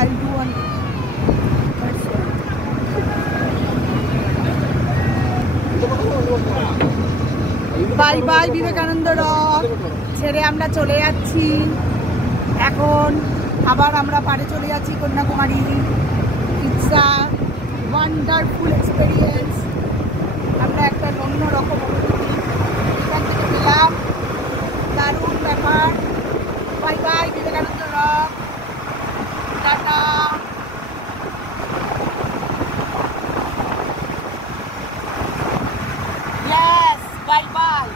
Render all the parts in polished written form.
I'll do one. Bye bye Vivekananda rock ছেড়ে আমরা চলে যাচ্ছি। এখন আবার আমরা পাড়ে চলে যাচ্ছি Kanyakumari. It's a wonderful experience. আমরা একটা অন্য রকম অনুভূতি এখান থেকে পেলাম। দারুণ ব্যাপার। Bye bye Vivekananda rock, tata. Yes, bye bye.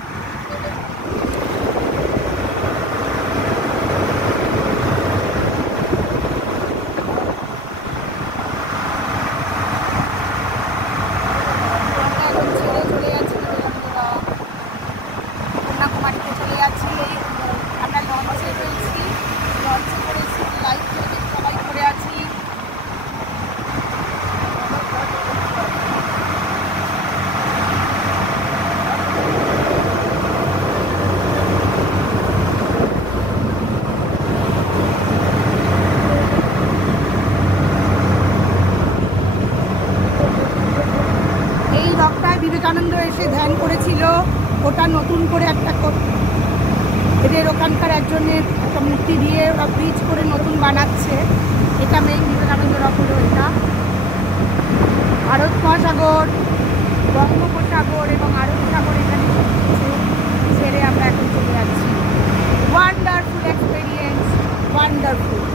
কন্যাকুমারীতে চলে যাচ্ছি। আমরা লঞ্চে রয়েছি, লঞ্চে করেছি, লাইফ জ্যাকেট সবাই করে আছি। এই রকটায় বিবেকানন্দ এসে ধ্যান করেছিল, ওটা নতুন করে একটা এদের ওখানকার একজনের একটা মূর্তি দিয়ে ওরা ব্রিজ করে নতুন বানাচ্ছে। এটা মেইন বিবেকানন্দ রক হলো এটা। ভারত মহাসাগর, বঙ্গোপসাগর এবং আরব সাগর এখানে সব কিছু ছেড়ে আমরা এখন চলে যাচ্ছি। Wonderful experience, wonderful.